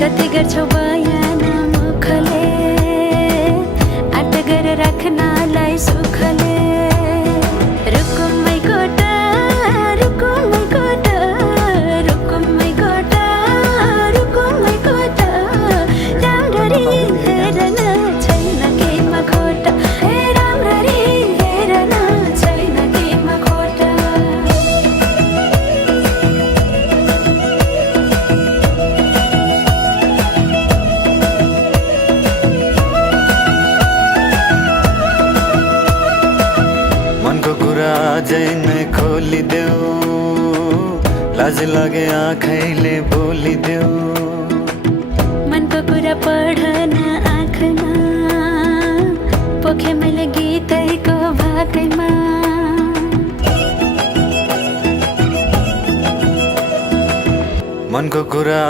कति गर्छौ बयान मुखले आट गर राख्नलाई सुखले रुकुमै कोटा रुकुमै कोटा रुकुमै कोटा रुकुमै कोटा राम्ररी हेर्न छैन केमा खोटा हे राम्ररी हेर्न छैन केमा खोटा मनको कुरा अझै नै खोलिदेऊ लाज लागे आँखैले बोलिदेऊ मनको कुरा पढ्न आँखमा पोखे मैले गीतैको भाकैमा मनको कुरा